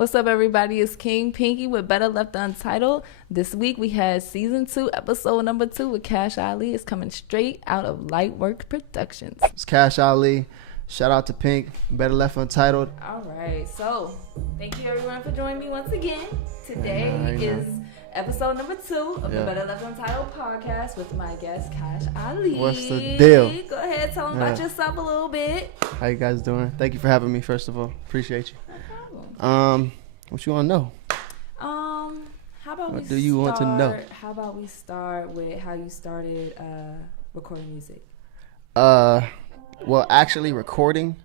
What's up, everybody? It's King Pinky with Better Left Untitled. This week we had season 2, episode number 2 with Cash Ali. It's coming straight out of LightWork Productions. It's Cash Ali. Shout out to Pink. Better Left Untitled. All right, so thank you everyone for joining me once again. Today is episode number 2 of the Better Left Untitled podcast with my guest Cash Ali. What's the deal? Go ahead, tell them about yourself a little bit. How you guys doing? Thank you for having me. First of all, appreciate you. No problem. What you want to know? How about what we do you want to know? How about we start with how you started recording music? Well, actually recording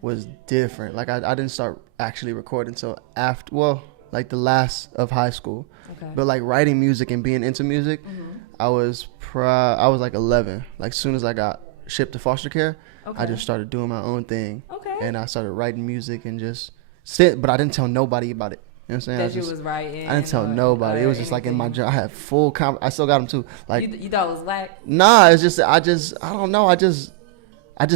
was different. Like I didn't start actually recording until after, like the last of high school. Okay. But like writing music and being into music, I was like 11. Like as soon as I got shipped to foster care, I just started doing my own thing. Okay. And I started writing music and just but I didn't tell nobody about it. You know what I'm saying? That you was writing. I didn't tell nobody. It was just like in my job. I had full I still got them too. Like you thought it was whack? Nah, it's just I don't know. I just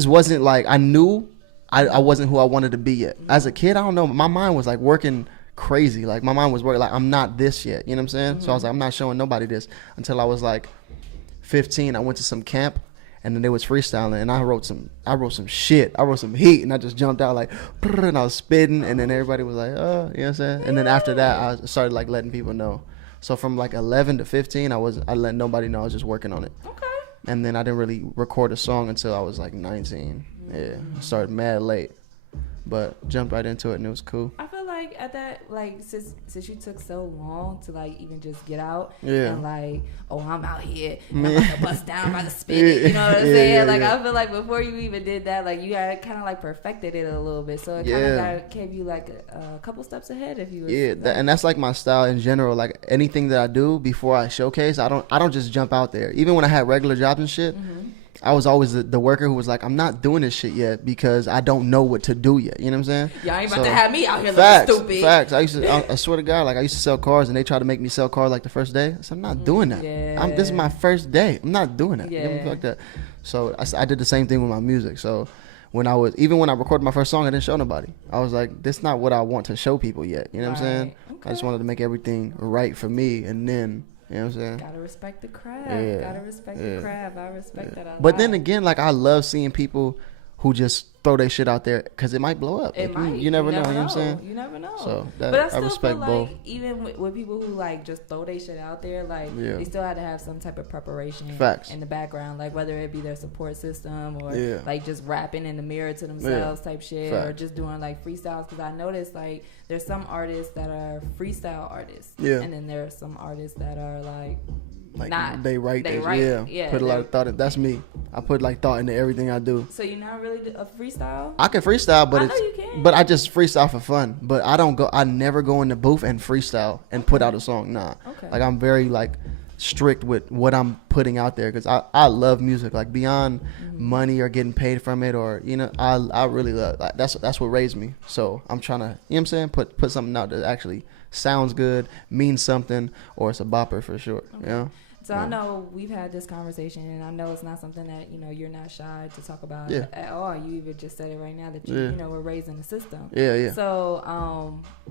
wasn't like, I knew I wasn't who I wanted to be yet. As a kid, I don't know. My mind was like working crazy. Like my mind was working like I'm not this yet. You know what I'm saying? So I was like, I'm not showing nobody this until I was like 15. I went to some camp and then they was freestyling and I wrote some shit. I wrote some heat and I just jumped out like, and I was spitting and then everybody was like, oh, you know what I'm saying? And then after that, I started like letting people know. So from like 11 to 15, I let nobody know. I was just working on it. Okay. And then I didn't really record a song until I was like 19. Yeah, I started mad late, but jumped right into it and it was cool. I feel like at that, like since you took so long to like even just get out and like, oh, I'm out here, and I'm about to bust down, I'm about to spit it, you know what I'm saying? Like I feel like before you even did that, like you had kind of like perfected it a little bit, so it kind of gave you like a couple steps ahead if you. And that's like my style in general. Like anything that I do before I showcase, I don't just jump out there. Even when I had regular jobs and shit. I was always the worker who was like, I'm not doing this shit yet because I don't know what to do yet. You know what I'm saying? Y'all ain't about to have me out here looking stupid. Facts. I swear to God, like I used to sell cars and they tried to make me sell cars like the first day. I said, I'm not doing that. This is my first day. I'm not doing that. You know, like that. So I did the same thing with my music. So when I recorded my first song, I didn't show nobody. I was like, this is not what I want to show people yet. You know what I'm saying? Okay. I just wanted to make everything right for me and then. You know what I'm saying? Gotta respect the craft. Gotta respect the craft. I respect that a lot. But then again, like I love seeing people who just throw their shit out there because it might blow up. It like, might. You never know. You know what I'm saying? You never know. So but I still respect feel like both. even with people who like just throw their shit out there, like they still had to have some type of preparation in the background, like whether it be their support system or like just rapping in the mirror to themselves type shit, or just doing like freestyles. Because I noticed like there's some artists that are freestyle artists, and then there are some artists that are like they write, put a lot of thought in. That's me. I put like thought into everything I do. So you're not really a freestyle? I can freestyle, but I know you can. But I just freestyle for fun. But I never go in the booth and freestyle and put out a song. Nah. Okay. Like I'm very like strict with what I'm putting out there because I love music, like beyond money or getting paid from it, or you know, I really love, like that's what raised me. So I'm trying to, you know what I'm saying, put something out that actually sounds good, means something, or it's a bopper for sure. You know. So I know we've had this conversation, and I know it's not something that, you know, you're not shy to talk about at all. You even just said it right now that you know, were raised in the system. So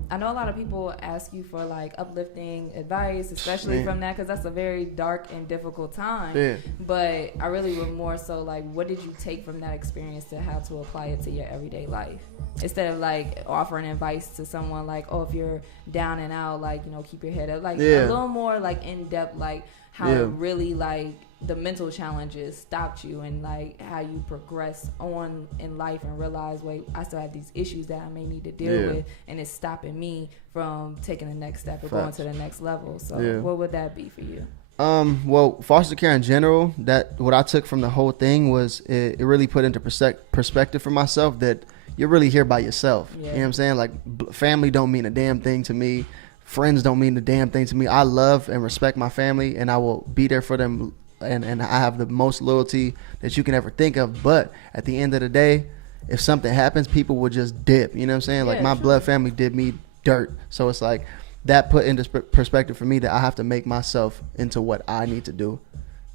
I know a lot of people ask you for like uplifting advice, especially from that, because that's a very dark and difficult time. But I really would more so like, what did you take from that experience to how to apply it to your everyday life? Instead of like offering advice to someone like, oh, if you're down and out, like, you know, keep your head up, like a little more like in depth, like how it really like the mental challenges stopped you and like how you progress on in life and realize, wait, I still have these issues that I may need to deal with, and it's stopping me from taking the next step or going to the next level. So what would that be for you? Well, foster care in general, that what I took from the whole thing was it really put into perspective for myself that you're really here by yourself. You know what I'm saying? Like family don't mean a damn thing to me. Friends don't mean a damn thing to me. I love and respect my family, and I will be there for them, and I have the most loyalty that you can ever think of. But at the end of the day, if something happens, people will just dip. You know what I'm saying? Like my blood family did me dirt. So it's like that put into perspective for me that I have to make myself into what I need to do.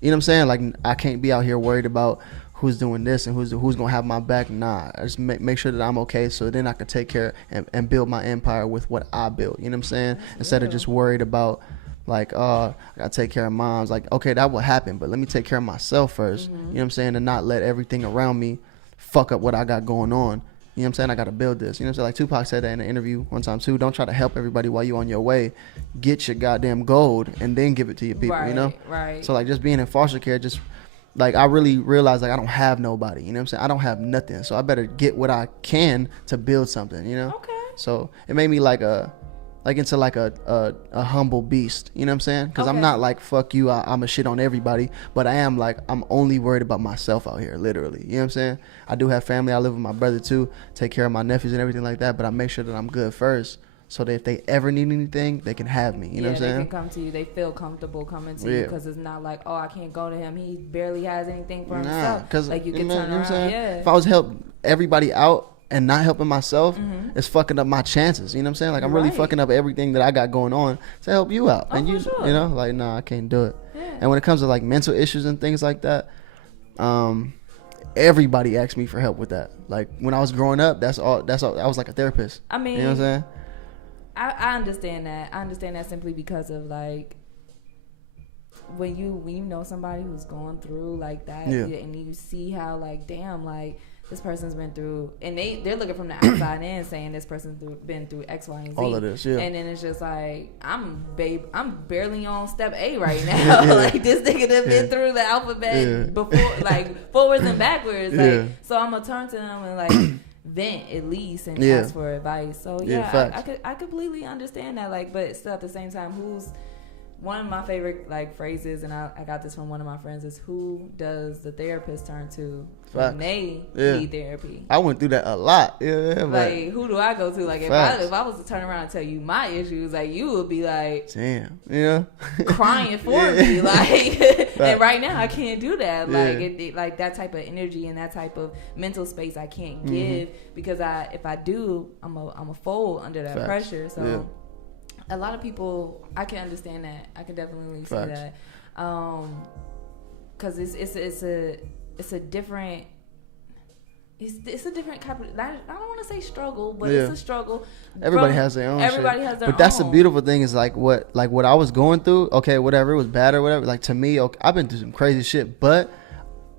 You know what I'm saying? Like I can't be out here worried about who's doing this and who's gonna have my back. Nah, I just make sure that I'm okay, so then I can take care and build my empire with what I built. You know what I'm saying? Instead of just worried about like, I gotta take care of moms. Like, okay, that will happen, but let me take care of myself first. You know what I'm saying? And not let everything around me fuck up what I got going on. You know what I'm saying? I gotta build this. You know what I'm saying? Like Tupac said that in an interview one time too. Don't try to help everybody while you on your way. Get your goddamn gold and then give it to your people. Right, you know? Right. So like just being in foster care, just like I really realized like I don't have nobody. You know what I'm saying? I don't have nothing. So I better get what I can to build something. You know? Okay. So it made me into a humble beast. You know what I'm saying? Because I'm not like, fuck you, I'm a shit on everybody. But I am like, I'm only worried about myself out here, literally. You know what I'm saying? I do have family. I live with my brother too. Take care of my nephews and everything like that. But I make sure that I'm good first, so that if they ever need anything, they can have me. You know what I'm saying? They can come to you. They feel comfortable coming to you, because it's not like, oh, I can't go to him. He barely has anything for himself. Cause, like you can turn around. If I was help everybody out and not helping myself, it's fucking up my chances. You know what I'm saying? Like I'm really fucking up everything that I got going on to help you out. And you know, like, nah, I can't do it. Yeah. And when it comes to like mental issues and things like that, everybody asked me for help with that. Like when I was growing up, that's all. I was like a therapist. I mean, you know what I'm saying? I understand that. I understand that simply because of like when you know somebody who's going through like that, and you see how like, damn, like this person's been through, and they're looking from the outside in saying this person's been through X, Y, and Z. All of this, yeah. And then it's just like, I'm barely on step A right now. Like this nigga done been through the alphabet before, like forwards and backwards. Like, so I'm gonna turn to them and like vent at least and ask for advice. So I completely understand that. Like, but still at the same time, who's one of my favorite like phrases, and I got this from one of my friends, is who does the therapist turn to when they need therapy? I went through that a lot. Like who do I go to? Like if I was to turn around and tell you my issues, like you would be like, damn, crying for me, like. And right now I can't do that. Like like that type of energy and that type of mental space I can't give, because if I do, I'm a fold under that pressure. So. A lot of people, I can understand that. I can definitely see that, because it's a different type of. I don't want to say struggle, but it's a struggle. Everybody has their own. Everybody has their own. But that's the beautiful thing is like what I was going through. Okay, whatever, it was bad or whatever. Like to me, okay, I've been through some crazy shit, but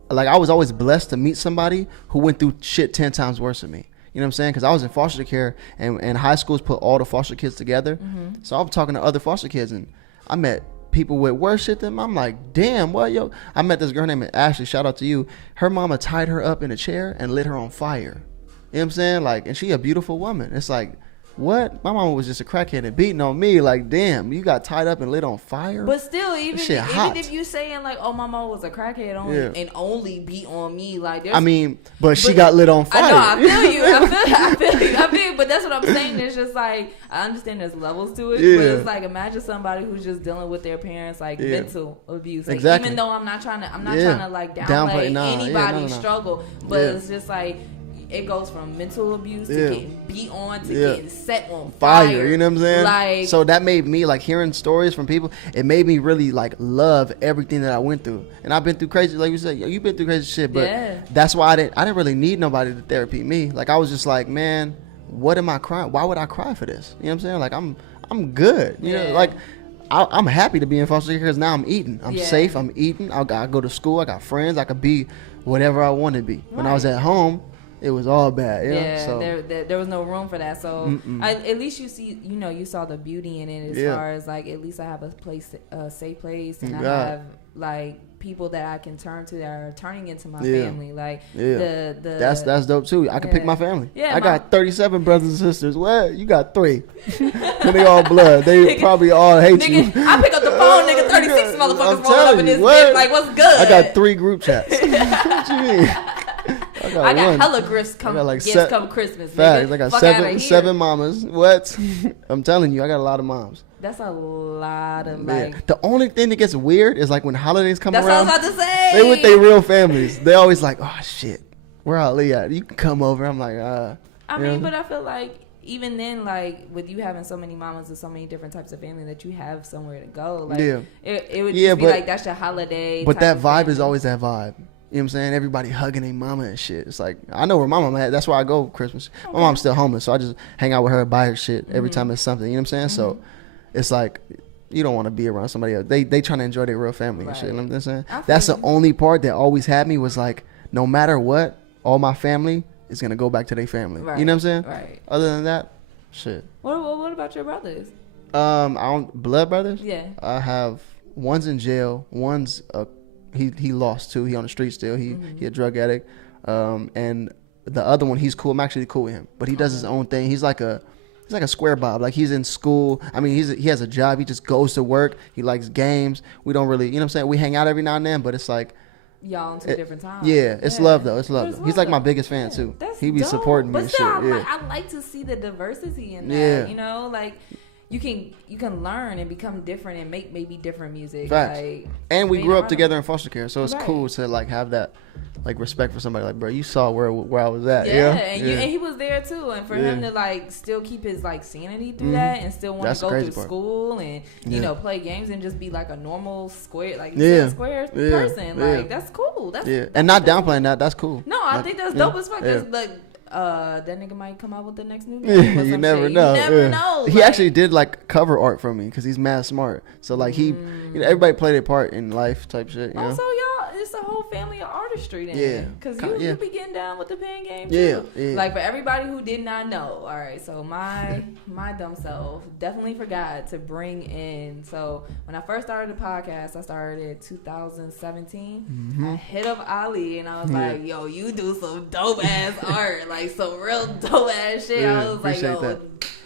like I was always blessed to meet somebody who went through shit 10 times worse than me. You know what I'm saying? Because I was in foster care, and high schools put all the foster kids together. So I'm talking to other foster kids, and I met people with worse shit than me. I'm like, damn, what, yo? I met this girl named Ashley. Shout out to you. Her mama tied her up in a chair and lit her on fire. You know what I'm saying? Like, and she a beautiful woman. It's like, what? My mama was just a crackhead and beating on me. Like, damn, you got tied up and lit on fire? But still, even if you saying like, oh, my mama was a crackhead and only beat on me, like, there's... I mean, but she got lit on fire. I know, I feel you. I feel you. But that's what I'm saying. It's just like, I understand there's levels to it, but it's like, imagine somebody who's just dealing with their parents, like, mental abuse. Like, exactly. Even though I'm not trying to like downplay anybody's struggle, but it's just like, it goes from mental abuse to getting beat on to getting set on fire. You know what I'm saying? Like, so that made me, like, hearing stories from people, it made me really like love everything that I went through. And I've been through crazy, like you said, you've been through crazy shit, but that's why I didn't really need nobody to therapy me. Like I was just like, man, what am I crying? Why would I cry for this? You know what I'm saying? Like I'm good. You know, like I'm happy to be in foster care because now I'm eating. I'm safe. I'm eating. I go to school. I got friends. I could be whatever I want to be. When I was at home, it was all bad. You know? So, there was no room for that. So at least you see, you saw the beauty in it as far as like, at least I have a safe place, and I have like people that I can turn to that are turning into my family. Like that's dope too. I can pick my family. I got 37 brothers and sisters. Well, you got 3. And they all blood. They probably all hate you. I pick up the phone, nigga. 36 motherfuckers rolling up in this bitch. Like, what's good? I got 3 group chats. What you mean? I got hella gifts come Christmas. Facts. I got 7 mamas. What? I'm telling you, I got a lot of moms. That's a lot of like. The only thing that gets weird is like when holidays come around. That's what I was about to say. They with their real families. They always like, oh shit, where Ali at? You can come over. I'm like, I mean, but I feel like even then, like with you having so many mamas and so many different types of family, that you have somewhere to go. Like, it would just be like that's your holiday. But that vibe is always that vibe. You know what I'm saying? Everybody hugging their mama and shit. It's like, I know where my mama at. That's where I go Christmas. My mom's still homeless, so I just hang out with her, buy her shit every time it's something. You know what I'm saying? So it's like, you don't want to be around somebody else. They trying to enjoy their real family and shit. You know what I'm saying? That's the only part that always had me was like, no matter what, all my family is going to go back to their family. Right. You know what I'm saying? Right. Other than that, shit. What about your brothers? Blood brothers? Yeah. I have, one's in jail. One's, he lost too. He on the street still. He a drug addict. And the other one, he's cool. I'm actually cool with him. But he does his own thing. He's like a square bob. Like, he's in school. I mean, he has a job. He just goes to work. He likes games. We don't really, you know what I'm saying? We hang out every now and then, but it's like, y'all on two different times. Yeah, it's love though. It's love. He's like my biggest fan too. He be supporting me and shit. I like to see the diversity in that. Yeah. You know, like you can learn and become different and make maybe different music. Facts. Like, and we grew up together in foster care, so it's cool to like have that like respect for somebody. Like, bro, you saw where I was at. Yeah, and he was there too. And for him to like still keep his like sanity through that and still want to go through school and you know play games and just be like a normal square square person. Like that's cool. That's and not downplaying that. That's cool. No, I think that's dope as fuck. Like that nigga might come out with the next new game. You never know. You never know. He actually did like cover art for me because he's mad smart. So like he, you know, everybody played their part in life type shit. You know? Also, y'all, it's a whole family of artistry then. Yeah. Because you be getting down with the pen game too. Yeah. Like for everybody who did not know. All right. So my dumb self definitely forgot to bring in. So when I first started the podcast, I started in 2017. I hit up Ali and I was like, yo, you do some dope ass art. Like some real dope ass shit. I was like, yo,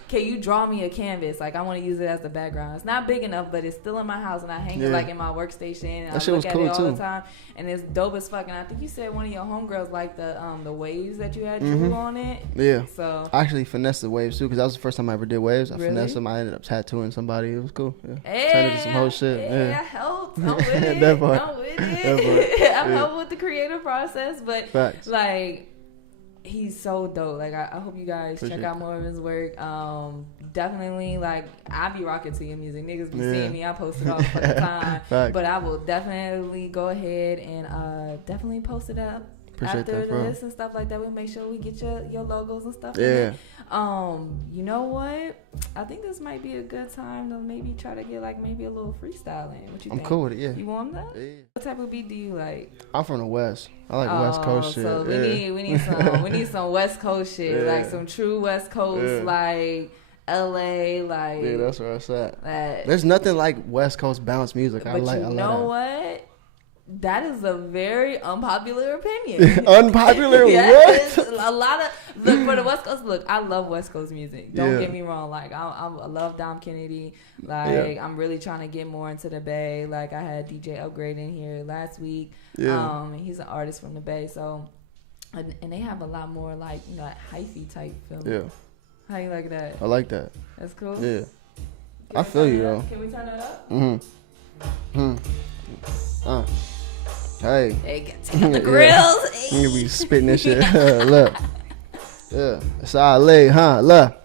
can you draw me a canvas? Like, I want to use it as the background. It's not big enough, but it's still in my house, and I hang it like in my workstation. And I look at it all the time, and it's dope as fuck. And I think you said one of your homegirls liked the waves that you had drew on it. Yeah. So I actually finessed the waves too, because that was the first time I ever did waves. I finessed them. I ended up tattooing somebody. It was cool. Yeah. Turned into some whole shit. Yeah, I helped. I'm with it. I'm with it. I'm helping with the creative process, but like. He's so dope. Like I hope you guys check out more of his work. Definitely, like I be rocking to your music. Niggas be seeing me. I post it all the fucking time. But I will definitely go ahead and definitely post it up after this and stuff like that. We'll make sure we get your logos and stuff. Yeah. You know what? I think this might be a good time to maybe try to get like maybe a little freestyling. What you think? I'm cool with it. Yeah. You want that? Yeah. What type of beat do you like? I'm from the West. I like West Coast shit. So we need some West Coast shit, like some true West Coast, like LA, like that's where it's at. There's nothing like West Coast bounce music. But you know what? That is a very unpopular opinion. Unpopular? Yes, what? A lot of for the West Coast. Look, I love West Coast music. Don't get me wrong. Like I love Dom Kennedy. Like I'm really trying to get more into the Bay. Like I had DJ Upgrade in here last week. Yeah. He's an artist from the Bay. So, and they have a lot more like hyphy type films. Yeah. How you like that? I like that. That's cool. Yeah. I feel you though. Can we turn it up? Hey. Hey, take out the grills. You be spitting this shit. Look. Yeah. It's all leg, huh? Look.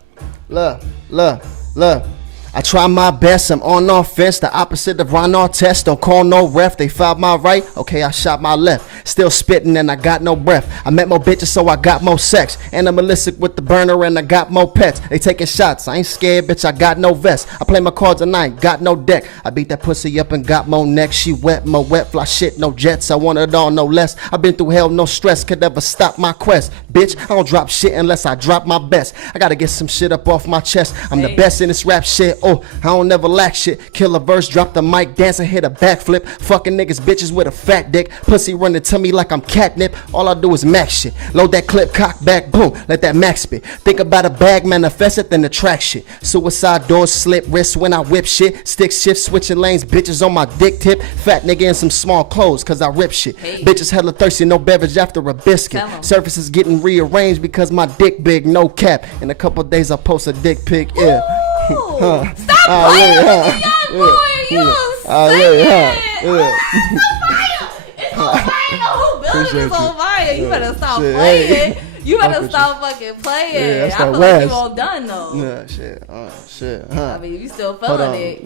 I try my best, I'm on offense, the opposite of Ron Artest. Don't call no ref, they fouled my right, okay, I shot my left. Still spitting and I got no breath. I met more bitches, so I got more sex. Animalistic with the burner and I got more pets. They taking shots, I ain't scared, bitch, I got no vest. I play my cards and I ain't got no deck. I beat that pussy up and got more neck. She wet, more wet, fly shit, no jets. I want it all, no less. I been through hell, no stress, could never stop my quest. Bitch, I don't drop shit unless I drop my best. I gotta get some shit up off my chest. I'm the best in this rap shit. Oh, I don't never lack shit. Kill a verse, drop the mic, dance and hit a backflip. Fucking niggas, bitches with a fat dick. Pussy running to me like I'm catnip. All I do is max shit. Load that clip, cock back, boom. Let that max spit. Think about a bag, manifest it, then attract shit. Suicide doors, slip wrists when I whip shit. Stick shift, switching lanes, bitches on my dick tip. Fat nigga in some small clothes, cause I rip shit. Bitches hella thirsty, no beverage after a biscuit. Surfaces getting rearranged because my dick big, no cap. In a couple days I'll post a dick pic, yeah. Stop playing with me, young boy. You singing. It's on fire. The whole building is on fire. You better stop playing. You better stop fucking playing. I feel like you all done though. Yeah, shit. I mean, you still feeling it.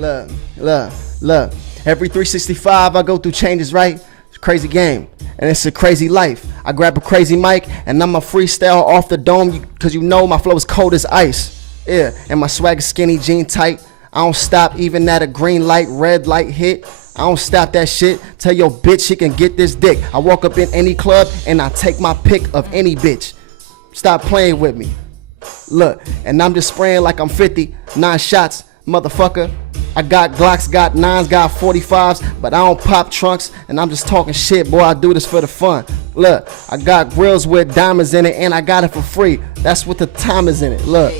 Look. Every 365 I go through changes, right? crazy game, and it's a crazy life. I grab a crazy mic, and I'm a freestyle off the dome, cause you know my flow is cold as ice. Yeah, and my swag is skinny, jean tight. I don't stop even at a green light, red light hit. I don't stop that shit. Tell your bitch she can get this dick. I walk up in any club, and I take my pick of any bitch. Stop playing with me. Look, and I'm just spraying like I'm 50, 9 shots, motherfucker. I got Glocks, got 9s, got 45s, but I don't pop trunks, and I'm just talking shit, boy, I do this for the fun. Look, I got grills with diamonds in it, and I got it for free. That's what the time is in it. Look,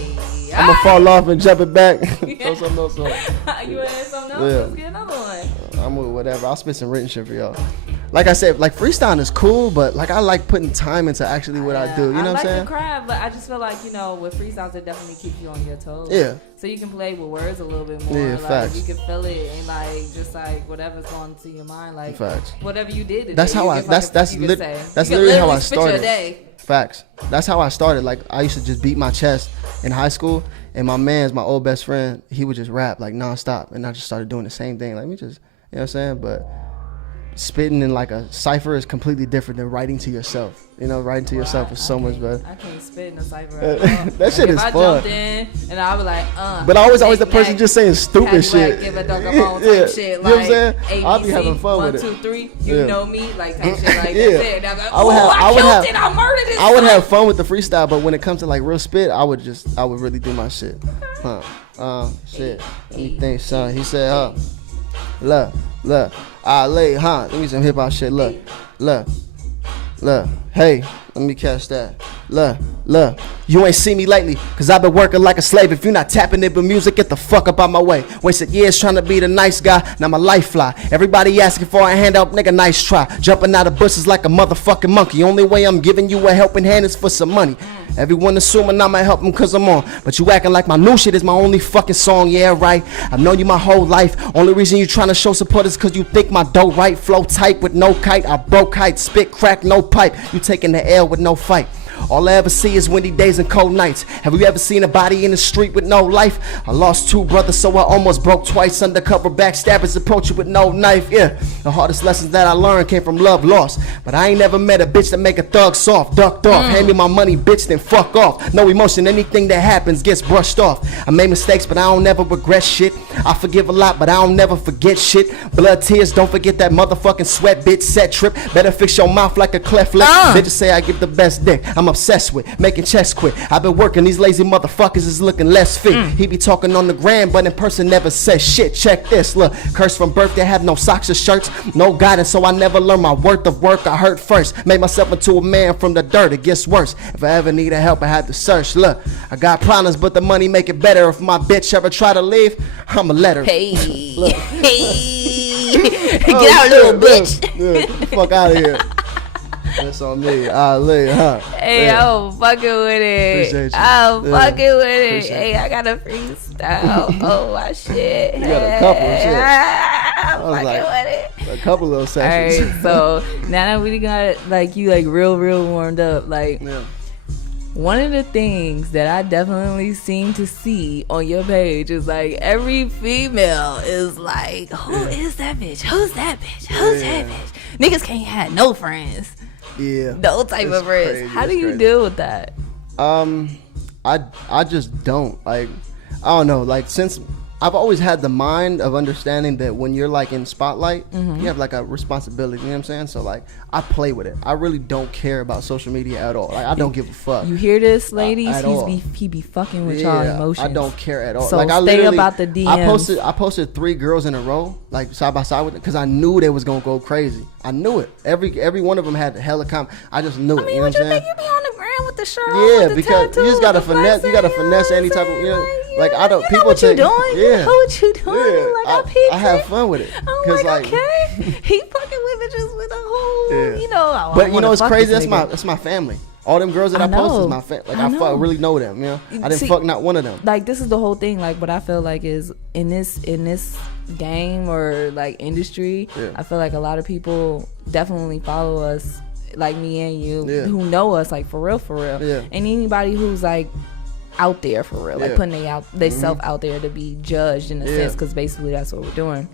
I'm gonna fall off and jump it back. Throw something else on. You wanna add something else? Yeah. Let's get another one. I'm with whatever. I'll spit some written shit for y'all. Like I said, like freestyling is cool, but like I like putting time into actually what I do. You know what I'm saying? I like the craft, but I just feel like, you know, with freestyles, it definitely keeps you on your toes. Yeah. So you can play with words a little bit more. Yeah, like facts. You can feel it and like just like whatever's going to your mind, like facts. Whatever you did today, that's how I. That's literally how I started. Facts. That's how I started. Like I used to just beat my chest in high school, and my old best friend, he would just rap like nonstop, and I just started doing the same thing. Like me just, you know what I'm saying? But spitting in like a cipher is completely different than writing to yourself. You know, writing to yourself is so much better. I can't spit in a cipher at all. That shit is fun. I jumped in and I was like, But always the person just saying stupid shit. Give a dog a bone type shit. Like, you know what I'm saying? I'll be having fun with it. 1, 2, 3. You know me, like type shit like that. And I'm like, I murdered this. I would have fun with the freestyle, but when it comes to like real spit, I would really do my shit. Shit. Let me think, son. He said, look. Let me some hip hop shit. Look. Hey, let me catch that. Look. You ain't seen me lately, cause I've been working like a slave. If you're not tapping it with music, get the fuck up out my way. Wasted years trying to be the nice guy, now my life fly. Everybody asking for a handout, nigga, nice try. Jumping out of bushes like a motherfucking monkey. Only way I'm giving you a helping hand is for some money. Everyone assuming I'ma help them cause I'm on, but you acting like my new shit is my only fucking song. Yeah, right. I've known you my whole life. Only reason you trying to show support is cause you think my dough right. Flow tight with no kite. I broke kite, spit crack, no pipe. You taking the L with no fight. All I ever see is windy days and cold nights. Have you ever seen a body in the street with no life? I lost 2 brothers, so I almost broke twice. Undercover backstabbers approach you with no knife. Yeah, the hardest lessons that I learned came from love lost. But I ain't never met a bitch that make a thug soft. Ducked off, hand me my money, bitch, then fuck off. No emotion, anything that happens gets brushed off. I made mistakes, but I don't never regret shit. I forgive a lot, but I don't never forget shit. Blood, tears, don't forget that motherfucking sweat, bitch. Set trip, better fix your mouth like a cleft lip. Bitches say I give the best dick. I'm obsessed with making checks quit. I've been working, these lazy motherfuckers is looking less fit. He be talking on the gram, but in person never says shit. Check this, look, cursed from birth, they have no socks or shirts, no guidance, so I never learned my worth of work. I hurt first, made myself into a man from the dirt. It gets worse, if I ever needed help I had to search. Look, I got problems, but the money make it better. If my bitch ever try to leave, I'ma let her. Hey, get out, little bitch. Fuck out of here. That's on me. Ali, huh? Hey, I'm fucking with it. I'm fucking with it. Hey, I got a freestyle. Oh, my shit. You got a couple of shit. I'm fucking with it. A couple of sessions. All right, so now that we got like you like real warmed up, like one of the things that I definitely seem to see on your page is like every female is like, who is that bitch? Who's that bitch? Who's that bitch? Niggas can't have no friends. Yeah. No type of risk. How do you deal with that? I just don't. Like, I don't know. Like, since I've always had the mind of understanding that when you're like in spotlight, you have like a responsibility, you know what I'm saying? So like I play with it. I really don't care about social media at all. Like I don't give a fuck. You hear this, ladies? He be fucking with y'all emotions. I don't care at all. So like I stay about the DMs. I posted 3 girls in a row, like side by side with it, because I knew they was gonna go crazy. I knew it. Every one of them had hella comment. I just knew it. You know what I'm saying? You be on the ground with the shirt on, with the because tattoo, you just gotta finesse. You gotta finesse any type of, you know. Like I don't. People what take. You doing? Yeah. You know what you doing? Yeah. Like I have fun with it. I'm like, okay. He fucking with bitches with a whole, you know. But you know it's crazy. That's my family. All them girls that I post is my family. Like I really know them. You know, I didn't fuck not one of them. Like this is the whole thing. Like what I feel like is in this game or like industry, I feel like a lot of people definitely follow us, like me and you, who know us like for real. Yeah. And anybody who's like out there for real, like putting they self out there to be judged in a sense, because basically that's what we're doing.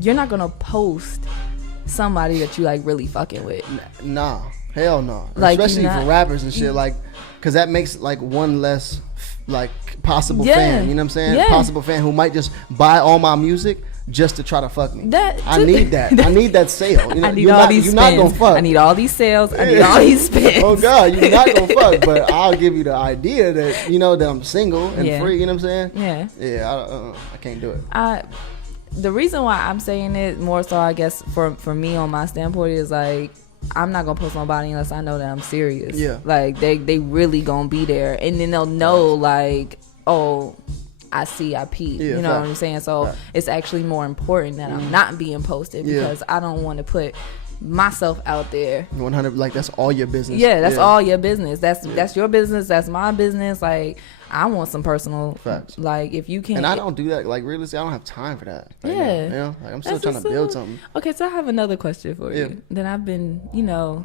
You're not gonna post somebody that you like really fucking with. Nah, hell no. Like, especially for rappers and shit, like, because that makes like one less like possible fan. You know what I'm saying? Possible fan who might just buy all my music just to try to fuck me. I need that. I need that sale. You know, I need all these you're spins. not gonna fuck. I need all these sales. I need all these spins. Oh God, you're not gonna fuck, but I'll give you the idea that you know that I'm single and free. You know what I'm saying? Yeah. Yeah. I can't do it. The reason why I'm saying it more so, I guess, for me on my standpoint is like, I'm not gonna post nobody unless I know that I'm serious. Yeah. Like they really gonna be there, and then they'll know like, oh, I peep. You know what I'm saying? So it's actually more important that I'm not being posted because I don't want to put myself out there. 100, like that's all your business. Yeah, that's all your business. That's your business. That's my business. Like, I want some personal facts. Like, if you can't, and I don't do that. Like, realistically, I don't have time for that. Right yeah, now, you know, like I'm still trying to build something. Okay, so I have another question for you. Then I've been, you know,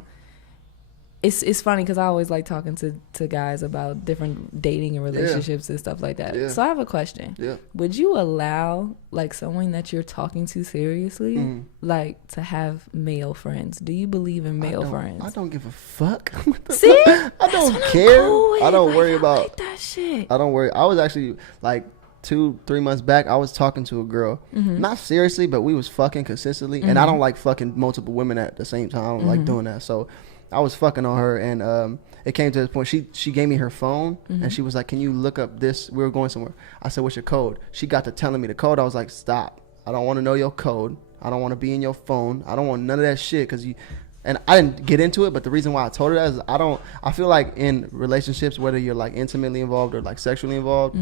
it's funny because I always like talking to guys about different dating and relationships and stuff like that. So I have a question. Would you allow like someone that you're talking to seriously, like, to have male friends? Do you believe in male friends? I don't give a fuck. See, I don't care. I don't worry about like that shit. I don't worry. I was actually like 2-3 months back, I was talking to a girl, not seriously, but we was fucking consistently, and I don't like fucking multiple women at the same time. I don't like doing that. So I was fucking on her, and it came to this point. She gave me her phone, and she was like, "Can you look up this?" We were going somewhere. I said, "What's your code?" She got to telling me the code. I was like, "Stop! I don't want to know your code. I don't want to be in your phone. I don't want none of that shit." Because you, and I didn't get into it, but the reason why I told her that is I feel like in relationships, whether you're like intimately involved or like sexually involved,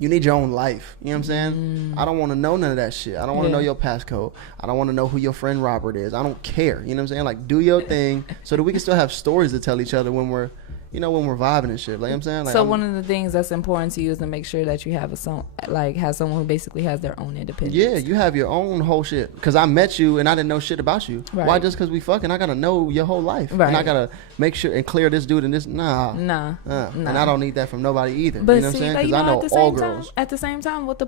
you need your own life. You know what I'm saying? I don't want to know none of that shit. I don't want to know your passcode. I don't want to know who your friend Robert is. I don't care. You know what I'm saying? Like, do your thing so that we can still have stories to tell each other when we're, you know, when we're vibing and shit. Like, you know what I'm saying? Like, so one of the things that's important to you is to make sure that you have have someone who basically has their own independence. Yeah, you have your own whole shit. Because I met you and I didn't know shit about you. Right. Why just because we fucking? I got to know your whole life. Right. And I got to make sure and clear this dude and this. Nah. And I don't need that from nobody either. But you know see, what I'm saying? Because like, I know all girls. At the same time, what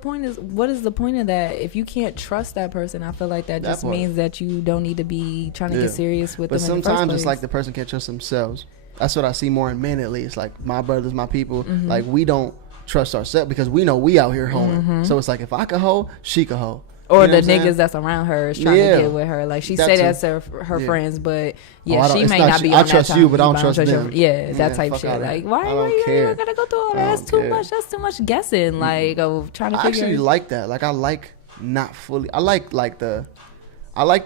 is the point of that? If you can't trust that person, I feel like that just means that you don't need to be trying to get serious with them. But sometimes it's like the person can't trust themselves. That's what I see more in men, at least. Like, my brothers, my people, like, we don't trust ourselves because we know we out here hoeing. So it's like, if I could hoe, she could hoe. Or the niggas that's around her is trying to get with her. Like, she say that's her friends, but she may not be on that time. I trust you, but I don't trust them. That type shit. Like, why you gotta go through all that? That's too much. That's too much guessing. Like, of trying to figure. I actually like that. Like, I like not fully. I like the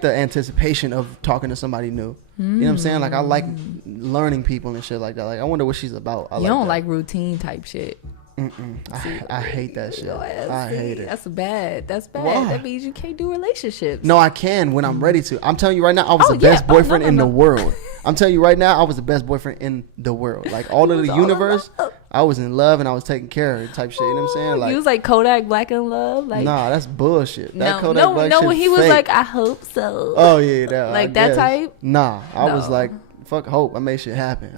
anticipation of talking to somebody new. You know what I'm saying? Like, I like learning people and shit like that. Like, I wonder what she's about. You don't like routine type shit. I hate that shit. I hate it. That's bad. Why? That means you can't do relationships. No, I can when I'm ready to. I'm telling you right now, I was the best boyfriend in the world. I'm telling you right now, I was the best boyfriend in the world. Like, all of the universe, I was in love and I was taking care of it type shit. You know what I'm saying? Like, you was like Kodak Black in love? Like, nah, that's bullshit. That Kodak Black shit when he was fake. Like, I hope so. Oh, yeah. That, like, that type? Nah, I was like, fuck hope. I made shit happen.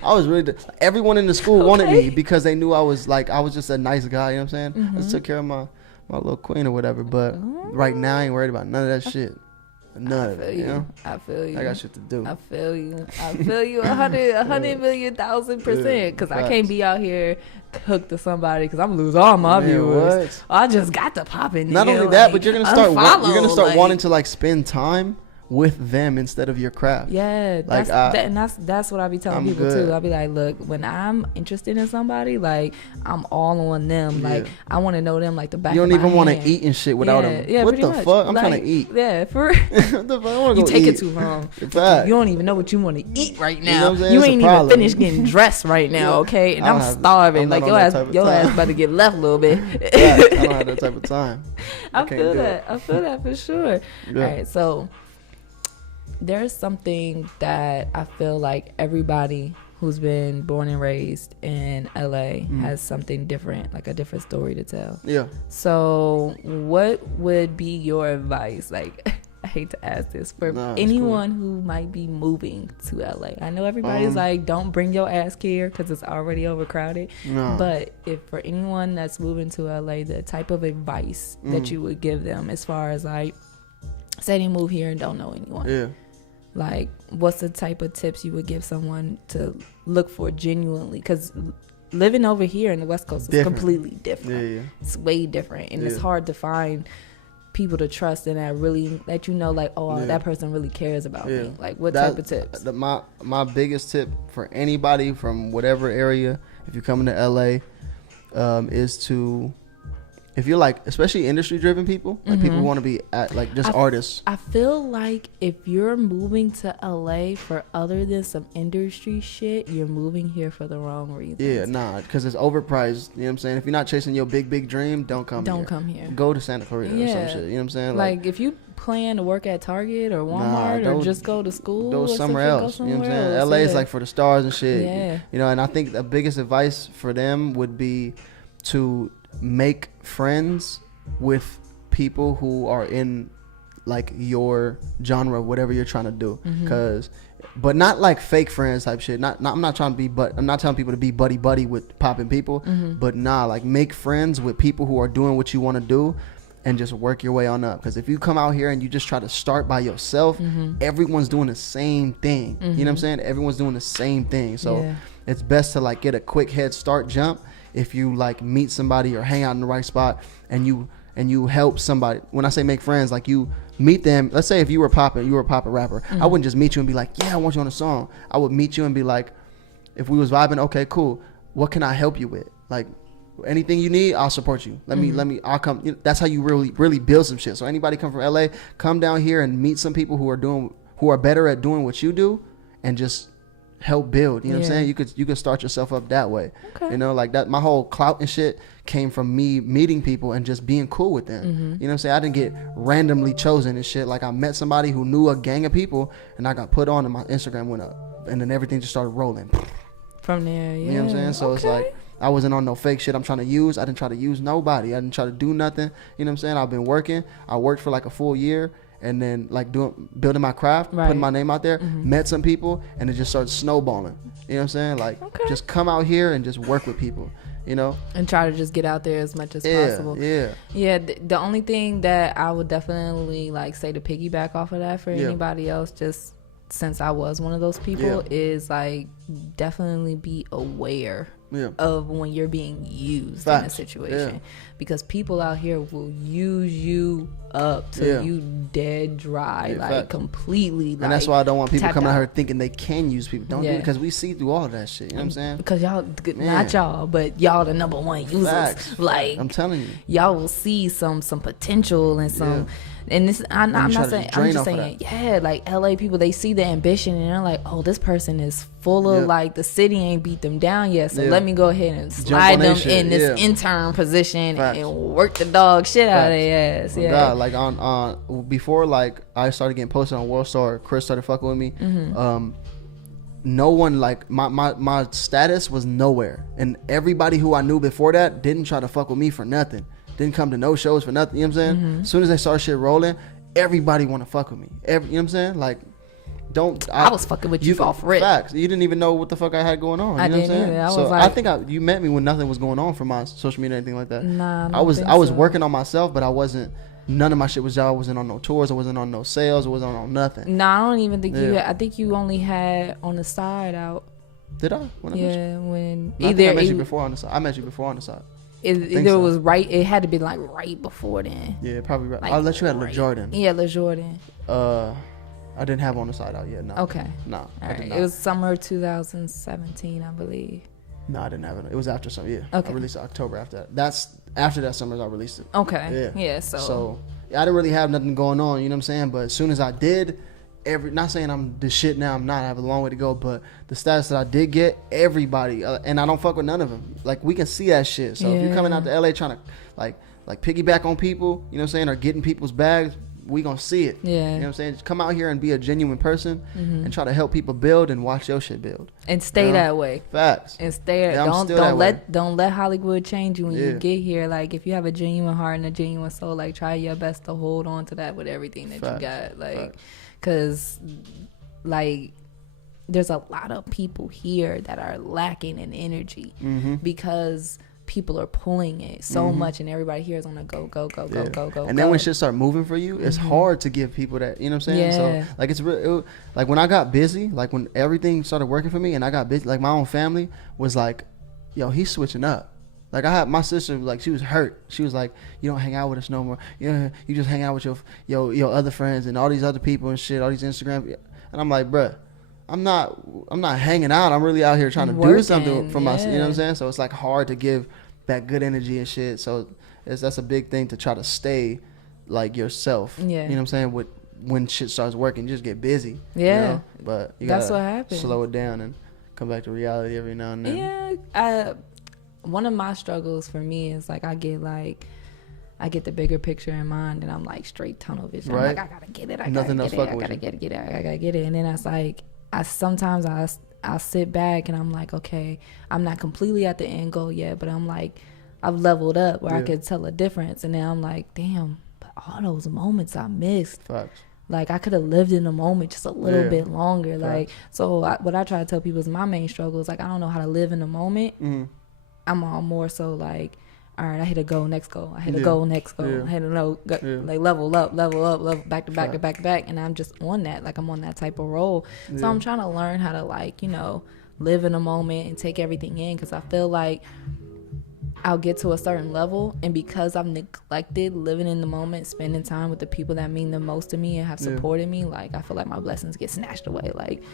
I was really, everyone in the school wanted me because they knew I was just a nice guy. You know what I'm saying? I just took care of my little queen or whatever. But right now, I ain't worried about none of that shit. None of it, you know? I feel you. I got shit to do. I feel you 100 million, 1,000%. Because I can't be out here hooked to somebody because I'm gonna lose all my viewers. What? I just got to pop in. Not only that, but you're gonna start wanting to like spend time with them instead of your craft. Yeah, like that's what I be telling people too. I'll be like, look, when I'm interested in somebody, like, I'm all on them. Like, I want to know them like the back of my hand. You don't even want to eat and shit without them. Yeah, what the much. fuck? I'm trying to eat. Yeah, for real. What the fuck? I want to go eat. You take it too long. You don't even know what you want to eat right now. You ain't even finished getting dressed right now, okay? And I'm starving. Like, your ass about to get left a little bit. I don't have that type of time. I feel that for sure. All right, so there's something that I feel like everybody who's been born and raised in LA has something different, like a different story to tell. Yeah. So what would be your advice? Like, I hate to ask this for anyone who might be moving to LA. I know everybody's like, don't bring your ass here because it's already overcrowded. No. But if for anyone that's moving to LA, the type of advice that you would give them as far as like say they move here and don't know anyone. Yeah. Like, what's the type of tips you would give someone to look for genuinely? Because living over here in the West Coast is completely different. Yeah. It's way different, and it's hard to find people to trust and that really let you know, like, that person really cares about me. Like, what type of tips? My biggest tip for anybody from whatever area, if you're coming to LA, is to, if you're like, especially industry driven people, like people who want to be artists. I feel like if you're moving to LA for other than some industry shit, you're moving here for the wrong reasons. Yeah, nah, because it's overpriced. You know what I'm saying? If you're not chasing your big dream, don't come here. Go to Santa Clarita or some shit. You know what I'm saying? Like if you plan to work at Target or Walmart or just go to school, go somewhere else. You know what I'm saying? LA is like for the stars and shit. Yeah. You know, and I think the biggest advice for them would be to make friends with people who are in like your genre, whatever you're trying to do, but not like fake friends type shit. I'm not trying to be, but I'm not telling people to be buddy with popping people, but like make friends with people who are doing what you want to do, and just work your way on up. Because if you come out here and you just try to start by yourself, everyone's doing the same thing. You know what I'm saying? Everyone's doing the same thing. So it's best to like get a quick head start jump. If you like meet somebody or hang out in the right spot and you help somebody, when I say make friends, like you meet them. Let's say if you were a poppin' rapper, I wouldn't just meet you and be like, yeah, I want you on a song. I would meet you and be like, if we was vibing, okay, cool. What can I help you with? Like anything you need, I'll support you. I'll come. You know, that's how you really build some shit. So anybody come from LA, come down here and meet some people who are better at doing what you do, and just help build. You know what I'm saying? You could start yourself up that way. Okay. You know, like that. My whole clout and shit came from me meeting people and just being cool with them. You know what I'm saying? I didn't get randomly chosen and shit. Like I met somebody who knew a gang of people, and I got put on, and my Instagram went up, and then everything just started rolling from there. You know what I'm saying? So it's like, I wasn't on no fake shit I'm trying to use. I didn't try to use nobody. I didn't try to do nothing. You know what I'm saying? I've been working. I worked for like a full year, and then like building my craft, putting my name out there, met some people, and it just started snowballing. You know what I'm saying? Like just come out here and just work with people, you know? And try to just get out there as much as possible. Yeah. The only thing that I would definitely like say to piggyback off of that for anybody else, just since I was one of those people, is like definitely be aware of when you're being used in a situation, because people out here will use you up till you dead dry, like completely. And that's why I don't want people coming out here thinking they can use people. Don't do it, because we see through all of that shit. You know what I'm saying? Because y'all, not y'all, but y'all the number one users. Facts. Like I'm telling you, y'all will see some potential and some. And this, I'm not saying, I'm just saying, like LA people, they see the ambition and they're like, oh, this person is full of like, the city ain't beat them down yet, so let me go ahead and slide them in this intern position and work the dog shit out of their ass. God, like on before like I started getting posted on World Star, Chris started fucking with me. No one, like my status was nowhere, and everybody who I knew before that didn't try to fuck with me for nothing. Didn't come to no shows for nothing. You know what I'm saying? As soon as they start shit rolling, everybody want to fuck with me. You know what I'm saying? Like, I was fucking with you off rip. Facts. You didn't even know what the fuck I had going on. You know what I'm saying? I think you met me when nothing was going on for my social media or anything like that. Nah, I was working on myself, but I wasn't. None of my shit was y'all. I wasn't on no tours. I wasn't on no sales. I wasn't on nothing. Nah, I don't even think you had. I think you only had On the Side out. Did I? When I met you? When I met you before On the Side. I met you before On the Side. It was right. It had to be like right before then. Yeah, probably right. I'll let you have LaJordan. Yeah, LaJordan. I didn't have On the Side out yet. No. Okay. No. All right. It was summer 2017, I believe. No, I didn't have it. It was after some. Yeah. Okay. I released it October after that. That's after that summer I released it. Okay. Yeah. So I didn't really have nothing going on. You know what I'm saying? But as soon as I did. Not saying I'm the shit now, I'm not, I have a long way to go, but the status that I did get, everybody, and I don't fuck with none of them, like we can see that shit. So if you're coming out to LA trying to like piggyback on people, you know what I'm saying, or getting people's bags, we gonna see it. You know what I'm saying? Just come out here and be a genuine person and try to help people build and watch your shit build. And stay that way. Facts. And stay don't let Hollywood change you when you get here. Like if you have a genuine heart and a genuine soul, like try your best to hold on to that with everything that you got. Like because like there's a lot of people here that are lacking in energy because people are pulling it so much, and everybody here is on a go. And then when shit start moving for you, it's hard to give people that, you know what I'm saying? So like it's real, like when I got busy, like when everything started working for me and I got busy, like my own family was like, yo, he's switching up. Like I had my sister, like she was hurt. She was like, you don't hang out with us no more. You just hang out with your other friends and all these other people and shit, all these Instagram. And I'm like, bruh, I'm not hanging out. I'm really out here trying to do something for myself. You know what I'm saying? So it's like hard to give that good energy and shit. So that's a big thing to try to stay like yourself. Yeah. You know what I'm saying? When shit starts working, you just get busy. Yeah. You know? But you gotta, that's what happens. Slow it down and come back to reality every now and then. Yeah. One of my struggles for me is like I get the bigger picture in mind, and I'm like straight tunnel vision. Right. I'm like, I gotta get it. I gotta get it. And then it's like sometimes I sit back and I'm like, okay, I'm not completely at the end goal yet, but I'm like, I've leveled up where I could tell a difference. And then I'm like, damn, but all those moments I missed. Facts. Like I could have lived in the moment just a little bit longer. Facts. Like so, what I try to tell people is my main struggle is like I don't know how to live in the moment. Mm-hmm. I'm all more so like, all right, I hit a goal, next goal. I hit a goal, next goal. I hit a like level up, back to back. And I'm just on that. Like I'm on that type of role. So I'm trying to learn how to like, live in the moment and take everything in. Because I feel like I'll get to a certain level, and because I've neglected living in the moment, spending time with the people that mean the most to me and have supported me, like I feel like my blessings get snatched away. Like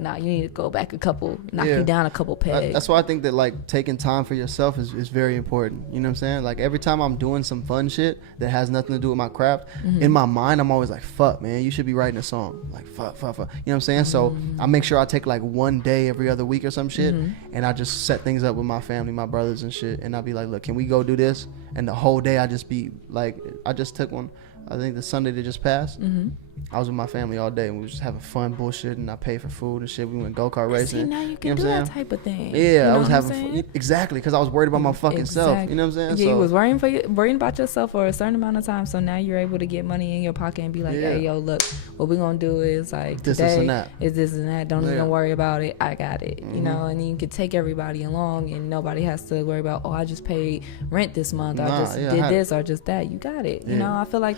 nah, you need to go back knock you down a couple pegs. That's why I think that like taking time for yourself is very important. You know what I'm saying? Like every time I'm doing some fun shit that has nothing to do with my craft, in my mind I'm always like, fuck man, you should be writing a song. Like fuck. You know what I'm saying? So I make sure I take like one day every other week or some shit, and I just set things up with my family, my brothers and shit, and I'll be like, look, can we go do this? And the whole day I just be like, I just took one, I think the Sunday that just passed, I was with my family all day and we was just having fun bullshit, and I paid for food and shit. We went go-kart racing. See, now you can do that type of thing. Yeah, I was having fun. Exactly, because I was worried about my fucking self. You know what I'm saying? Yeah, you was worrying about yourself for a certain amount of time, so now you're able to get money in your pocket and be like, hey, yo, look, what we're going to do is like, this and that. Is this and that. Don't even worry about it. I got it. You know, and you can take everybody along and nobody has to worry about, I just paid rent this month. I just did this or just that. You got it. You know, I feel like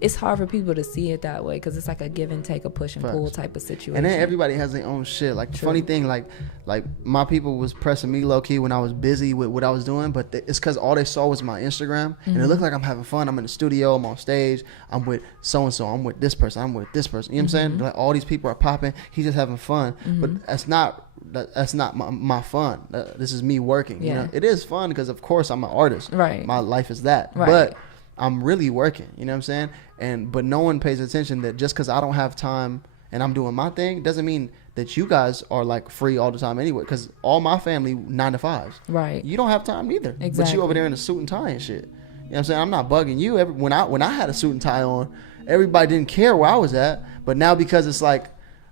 it's hard for people to see it that way because it's like a give and take, a push and pull type of situation. And then everybody has their own shit. Like the funny thing, like my people was pressing me low key when I was busy with what I was doing, but it's because all they saw was my Instagram, and it looked like I'm having fun. I'm in the studio, I'm on stage, I'm with so and so, I'm with this person, I'm with this person. You know what I'm saying? Like all these people are popping. He's just having fun, but that's not my fun. This is me working. You know, it is fun because of course I'm an artist. Right. My life is that. Right. But I'm really working, you know what I'm saying? But no one pays attention that just because I don't have time and I'm doing my thing doesn't mean that you guys are like free all the time anyway. Because all my family 9 to 5s. Right. You don't have time either. Exactly. But you over there in a suit and tie and shit. You know what I'm saying? I'm not bugging you. When I had a suit and tie on, everybody didn't care where I was at. But now because it's like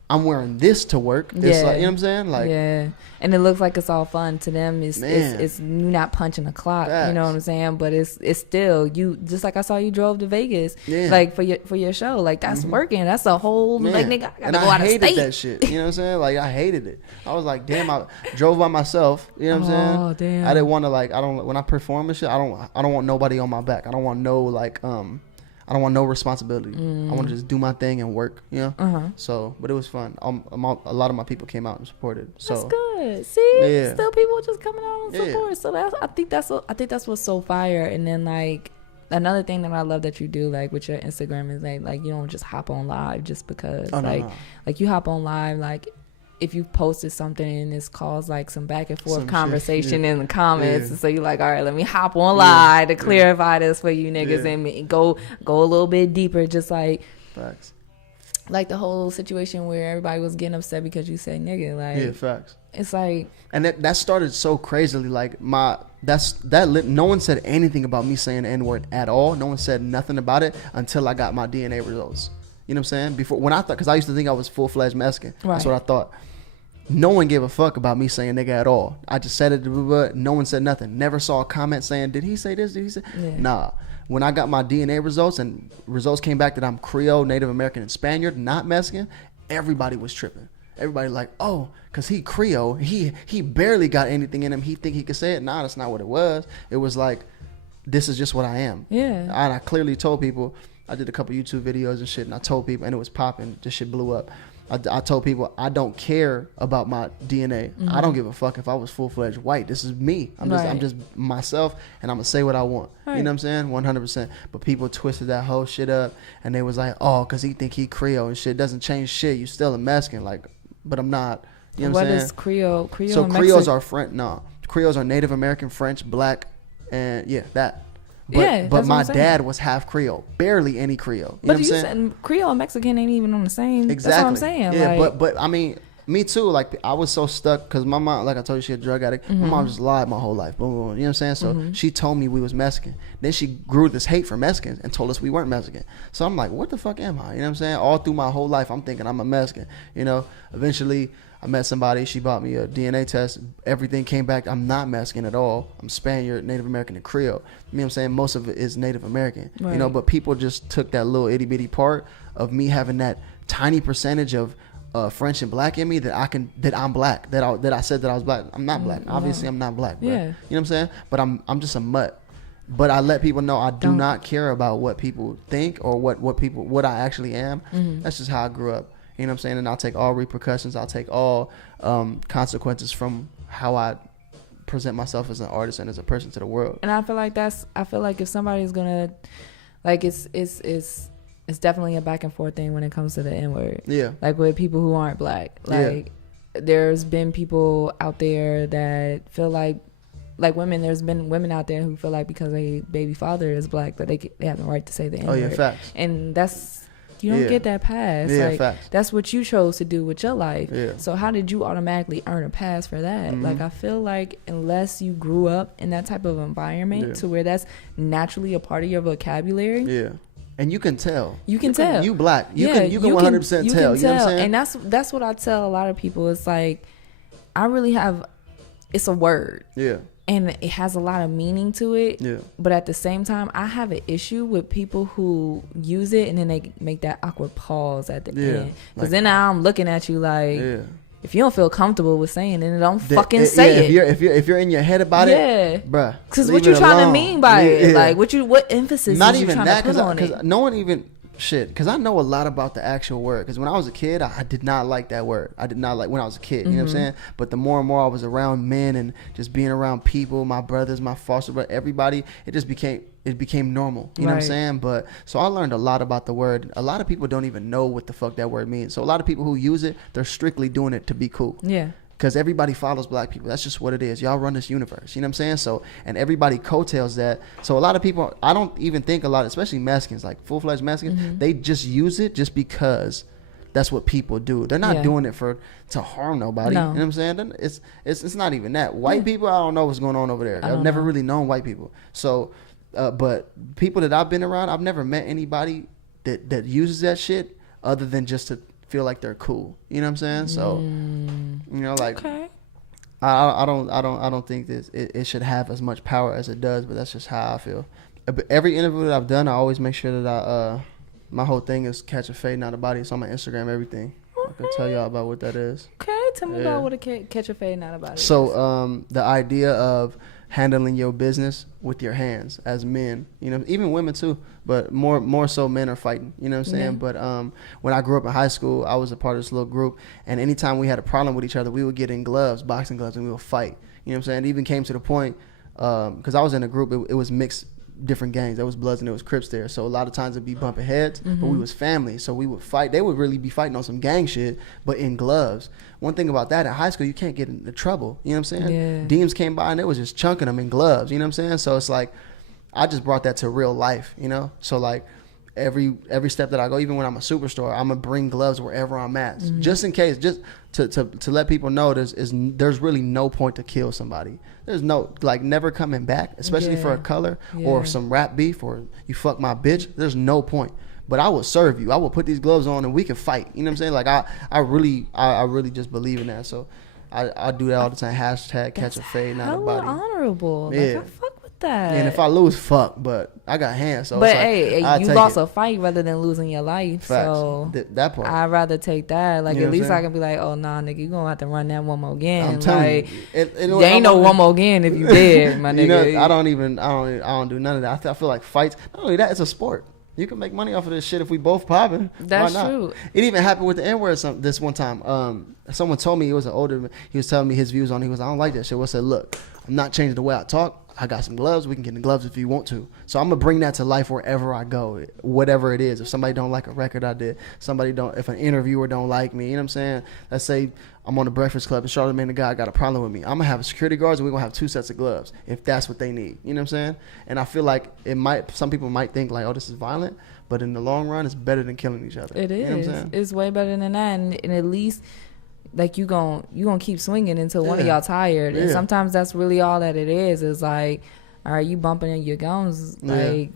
I'm wearing this to work. It's like, you know what I'm saying? Like, yeah. And it looks like it's all fun to them. It's you not punching a clock. Facts. You know what I'm saying? But it's still you. Just like I saw you drove to Vegas, like for your show. Like that's working. That's a whole like nigga. I gotta go out of state. I hated that shit. You know what I'm saying? Like I hated it. I was like, damn. I drove by myself. You know what I'm saying? Oh damn. I didn't want to like. When I perform and shit. I don't want nobody on my back. I don't want no like I don't want no responsibility. I want to just do my thing and work, you know? So, but it was fun. A lot of my people came out and supported. So that's good. See? Still people just coming out and support. So I think that's what's so fire. And then like another thing that I love that you do like with your Instagram is like you don't just hop on live just because. Like you hop on live like if you posted something and it's caused like some back and forth conversation in the comments, and so you're like, all right, let me hop on live to clarify this for you niggas and go a little bit deeper, just like facts. Like the whole situation where everybody was getting upset because you said nigga, like facts. It's like, and that started so crazily. Like no one said anything about me saying the N-word at all. No one said nothing about it until I got my DNA results. You know what I'm saying? Before, when I thought, because I used to think I was full-fledged Mexican. Right. That's what I thought. No one gave a fuck about me saying nigga at all. I just said it, but no one said nothing. Never saw a comment saying, did he say this? Did he say? Yeah. Nah. When I got my DNA results and results came back that I'm Creole, Native American, and Spaniard, not Mexican, everybody was tripping. everybody like, oh, because he Creole, he barely got anything in him. He think he could say it. Nah, that's not what it was. It was like, this is just what I am. Yeah. And I clearly told people, I did a couple YouTube videos and shit, and I told people, and it was popping. This shit blew up. I told people, I don't care about my DNA. Mm-hmm. I don't give a fuck if I was full-fledged white. This is me. I'm just myself, and I'm going to say what I want. Right. You know what I'm saying? 100%. But people twisted that whole shit up, and they was like, oh, because he think he Creole and shit. Doesn't change shit. You still a Mexican. Like, but I'm not. You know what I'm saying? What is Creole? So Creoles are French. No. Creoles are Native American, French, black, and that. But my dad was half Creole, barely any Creole. You know what I'm saying? Creole and Mexican ain't even on the same. Exactly. That's what I'm saying. Yeah, like, but I mean, me too. Like, I was so stuck because my mom, like I told you, she a drug addict. Mm-hmm. My mom just lied my whole life. Boom, boom. You know what I'm saying? So she told me we was Mexican. Then she grew this hate for Mexicans and told us we weren't Mexican. So I'm like, what the fuck am I? You know what I'm saying? All through my whole life, I'm thinking I'm a Mexican. You know, eventually I met somebody. She bought me a DNA test. Everything came back. I'm not Mexican at all. I'm Spaniard, Native American, and Creole. You know what I'm saying? Most of it is Native American. Right. You know, but people just took that little itty bitty part of me having that tiny percentage of French and black in me that I'm black. That I said that I was black. I'm not black. Obviously, I'm not black. Bro. Yeah. You know what I'm saying? But I'm just a mutt. But I let people know I do not care about what people think or what I actually am. Mm-hmm. That's just how I grew up. You know what I'm saying? And I'll take all repercussions. I'll take all consequences from how I present myself as an artist and as a person to the world. And I feel like if somebody's gonna, like, it's definitely a back and forth thing when it comes to the N-word. Yeah. Like with people who aren't black. Like there's been people out there that feel like women, there's been women out there who feel like because a baby father is black that they have the right to say the N-word. Oh yeah, facts. And that's, you don't get that pass. Yeah, like, facts. That's what you chose to do with your life. Yeah. So how did you automatically earn a pass for that? Mm-hmm. Like, I feel like unless you grew up in that type of environment to where that's naturally a part of your vocabulary. Yeah. And you can tell. You can tell. You black. You can 100% tell. You know what I'm saying? And that's what I tell a lot of people. It's like, it's a word. Yeah. And it has a lot of meaning to it. Yeah. But at the same time, I have an issue with people who use it and then they make that awkward pause at the end. Because then now I'm looking at you like, if you don't feel comfortable with saying it, then don't fucking say it. If you're in your head about it, bruh. Because what you trying to mean by it? Like, what emphasis is you trying to put on it? Because no one even... Shit, because I know a lot about the actual word. Because when I was a kid, I did not like that word. I did not like when I was a kid. You know what I'm saying? But the more and more I was around men and just being around people, my brothers, my foster brother, everybody, it became normal. You know what I'm saying? But so I learned a lot about the word. A lot of people don't even know what the fuck that word means. So a lot of people who use it, they're strictly doing it to be cool. Yeah. Because everybody follows black people. That's just what it is. Y'all run this universe. You know what I'm saying? So, and everybody coattails that. So a lot of people, I don't even think a lot, especially Mexicans, like full-fledged Mexicans, they just use it just because that's what people do. They're not doing it to harm nobody. No. You know what I'm saying? It's not even that. White people, I don't know what's going on over there. I've never really known white people. So, but people that I've been around, I've never met anybody that uses that shit other than just to feel like they're cool. You know what I'm saying? So, you know, like, I don't think this it should have as much power as it does, but that's just how I feel. Every interview that I've done, I always make sure that my whole thing is catch a fade, not a body. It's on my Instagram, everything. I can tell y'all about what that is. Okay, tell me about what a catch a fade, not a body. So, the idea of handling your business with your hands as men, you know, even women too, but more so men are fighting, you know what I'm saying? Yeah. But when I grew up in high school, I was a part of this little group, and anytime we had a problem with each other, we would get in gloves, boxing gloves, and we would fight. You know what I'm saying? It even came to the point, because I was in a group, it was mixed different gangs. There was Bloods and there was Crips there, so a lot of times it'd be bumping heads, but we was family, so we would fight. They would really be fighting on some gang shit, but in gloves. One thing about that, in high school, you can't get into trouble, you know what I'm saying? Yeah. Deems came by and they was just chunking them in gloves, you know what I'm saying? So it's like, I just brought that to real life, you know? So like, every step that I go, even when I'm a superstore, I'm gonna bring gloves wherever I'm at, just in case, just to let people know there's really no point to kill somebody. There's no, like, never coming back, especially for a color or some rap beef or you fuck my bitch. There's no point. But I will serve you. I will put these gloves on and we can fight. You know what I'm saying? Like, I really just believe in that. So I do that all the time. Hashtag catch a fade, not a body. Honorable. Yeah. Like, I fuck with that. And if I lose, fuck. But I got hands. So but it's hey, you lost a fight rather than losing your life. Facts. So that part. I'd rather take that. Like, at least I can be like, oh, nah, nigga, you gonna have to run that one more again. I'm telling you. There ain't no one more again if you did, my nigga. I don't do none of that. I feel like fights, not only that, it's a sport. You can make money off of this shit if we both popping. That's true. It even happened with the N-word this one time. Someone told me, it was an older, he was telling me his views on it. He was, I don't like that shit. I said, look, I'm not changing the way I talk. I got some gloves. We can get the gloves if you want to. So I'm going to bring that to life wherever I go, whatever it is. If somebody don't like a record I did, if an interviewer don't like me, you know what I'm saying? Let's say I'm on the Breakfast Club and Charlamagne the Guy got a problem with me. I'm going to have security guards and we're going to have 2 sets of gloves if that's what they need. You know what I'm saying? And I feel like some people might think like, oh, this is violent. But in the long run, it's better than killing each other. It is. You know what I'm saying? It's way better than that. And at least, like, you gonna keep swinging until one of y'all tired. And sometimes that's really all that it is. It's like, all right, you bumping in your gums, like,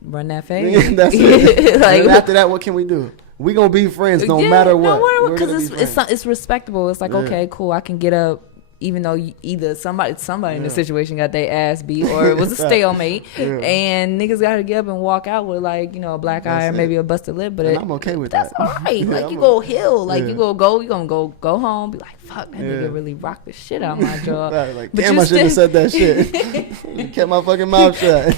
run that fade. That's it. Like, and after that, what can we do? We gonna be friends no matter what. Because it's respectable. It's like, okay, cool, I can get up. Even though either somebody in the situation got their ass beat or it was a stalemate, and niggas got to get up and walk out with, like, you know, a black eye or maybe a busted lip. But I'm okay with that. That's all right. Like, you go heal. Like, you gonna go home. Be like, fuck, that nigga really rocked the shit out of my jaw. Like, damn, I shouldn't have said that shit. Kept my fucking mouth shut.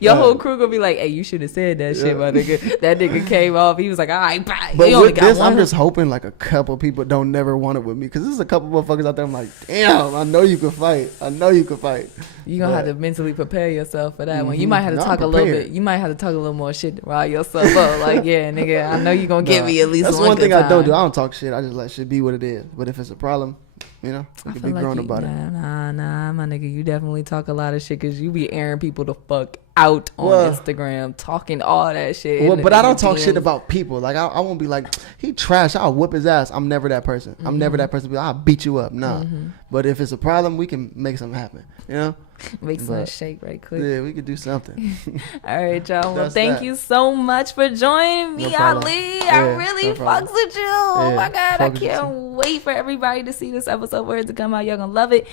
Your whole crew gonna be like, hey, you should have said that shit, my nigga. That nigga came off. He was like, all right, bye. But with this, I'm just hoping like a couple people don't never want it with me, because there's a couple motherfuckers out there. I'm like, damn, I know you can fight. You gonna have to mentally prepare yourself for that one. You might have to talk a little bit. You might have to talk a little more shit to rile yourself up. Like, yeah, nigga, I know you gonna give me at least that's one thing time. I don't do. I don't talk shit. I just let shit be what it is. But if it's a problem, you know, we can be grown about it. Nah, my nigga, you definitely talk a lot of shit because you be airing people the fuck out on Instagram, talking all that shit. Well, but I don't talk shit about people. Like, I won't be like, he trash, I'll whoop his ass. I'm never that person. I'm never that person. I'll beat you up. Nah. But if it's a problem, we can make something happen. You know? Make something shake right quick. Yeah, we could do something. All right, y'all. Well, thank you so much for joining me, Ali. I really fucks with you. Oh my God, I can't wait for everybody to see this episode where it's to come out. Y'all gonna love it.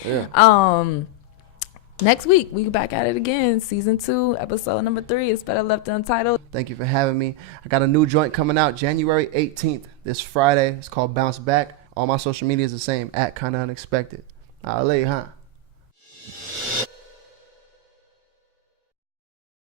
Next week, we back at it again. Season 2, episode number 3. It's Better Left Untitled. Thank you for having me. I got a new joint coming out January 18th, this Friday. It's called Bounce Back. All my social media is the same, @KindaUnexpected. Ali, huh?